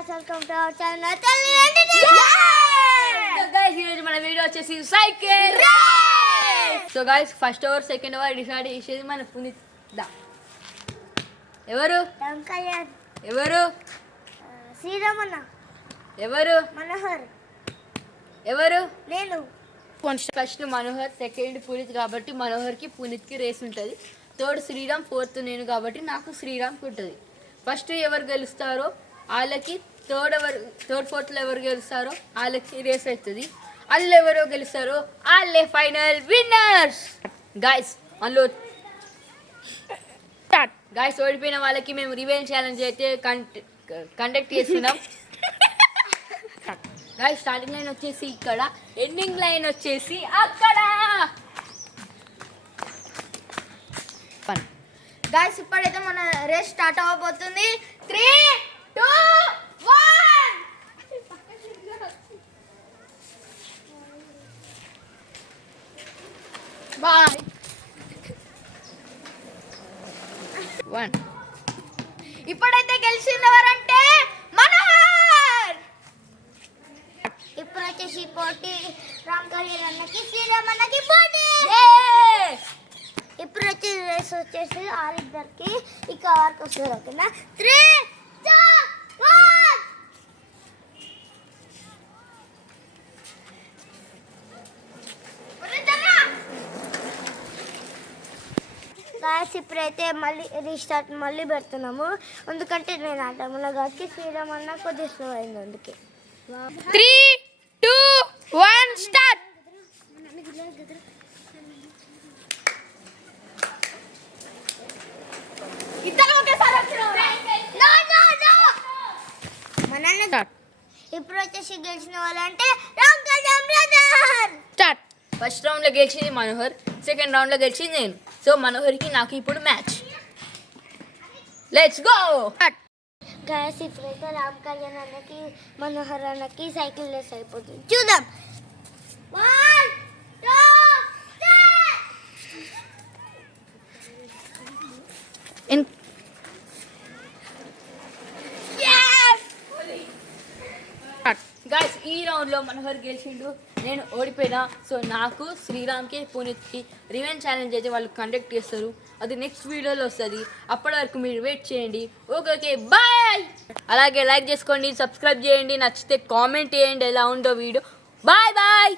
guys, welcome to our channel. So guys, ఈరోజు మన video వచ్చేసి cycle race. So guys first over second over decide చేసేది మన పునీత్ దా. ఎవరు ఎవరు శ్రీరామన్న ఎవరు మనోహర్ ఎవరు నేను. ఫస్ట్ మనోహర్, సెకండ్ పునీత్ కాబట్టి మనోహర్కి పునీత్కి రేస్ ఉంటుంది. థర్డ్ శ్రీరామ్, ఫోర్త్ నేను కాబట్టి నాకు శ్రీరామ్కి ఉంటుంది. ఫస్ట్ ఎవరు గెలుస్తారో వాళ్ళకి థర్డ్ ఫోర్త్లో ఎవరు గెలుస్తారో వాళ్ళకి రేస్ అవుతుంది. వాళ్ళు ఎవరో గెలుస్తారో వాళ్ళే ఫైనల్ విన్నర్స్. గాయస్ అందులో గాయస్ ఓడిపోయిన వాళ్ళకి మేము రివెంజ్ ఛాలెంజ్ అయితే కండక్ట్ చేస్తున్నాం. గాయస్ స్టార్టింగ్ లైన్ వచ్చేసి ఇక్కడ, ఎండింగ్ లైన్ వచ్చేసి అక్కడ. గాయస్ ఇప్పుడైతే మన రేస్ స్టార్ట్ అవ్వబోతుంది. 3, 2, 1 బాయ్ 1. ఇప్పుడైతే గెలిచింది ఎవరంటే మనోహర్. ఇప్పుడు వచ్చేసి పోటీ రామ్ కళ్యాణ్ అన్నకి శ్రీరామన్నకి పోటీ. ఇప్పుడు వచ్చే రేస్ వచ్చేసి వాళ్ళిద్దరికి ఇక వరకు వస్తుంది. ఓకేనా? 3, 2, 1 గాయస్ ఇప్పుడైతే మళ్ళీ రీస్టార్ట్ మళ్ళీ పెడుతున్నాము. ఎందుకంటే నేను ఆటమున్న కాబట్టి శ్రీరామన్న కొద్దిగా స్లో అయింది. అందుకే 3, 2, 1 స్టార్ట్. ఇప్పుడు వచ్చేసి గెలిచిన వాళ్ళంటే Ram Kalyan brother. Start. First రౌండ్లో గెలిచింది మనోహర్, సెకండ్ రౌండ్లో గెలిచింది నేను. సో మనోహర్కి నాకు ఇప్పుడు మ్యాచ్. Let's go. గాయస్ ఇప్పుడైతే రామ్ కళ్యాణ్ అన్నకి మనోహర్ అన్నకి సైకిల్ రేస్ అయిపోతుంది. చూద్దాం. 1, 2, 3 గాయస్ ఈ రౌండ్లో మనోహర్ గెలిచిండు, నేను ఓడిపోయినా. సో నాకు శ్రీరామ్కి పునీత్కి రివెంజ్ ఛాలెంజ్ అయితే వాళ్ళు కండక్ట్ చేస్తారు. అది నెక్స్ట్ వీడియోలో వస్తుంది. అప్పటి వరకు మీరు వెయిట్ చేయండి. Okay bye. అలాగే లైక్ చేసుకోండి, సబ్స్క్రైబ్ చేయండి, నచ్చితే కామెంట్ చేయండి ఎలా ఉందో వీడియో. బాయ్.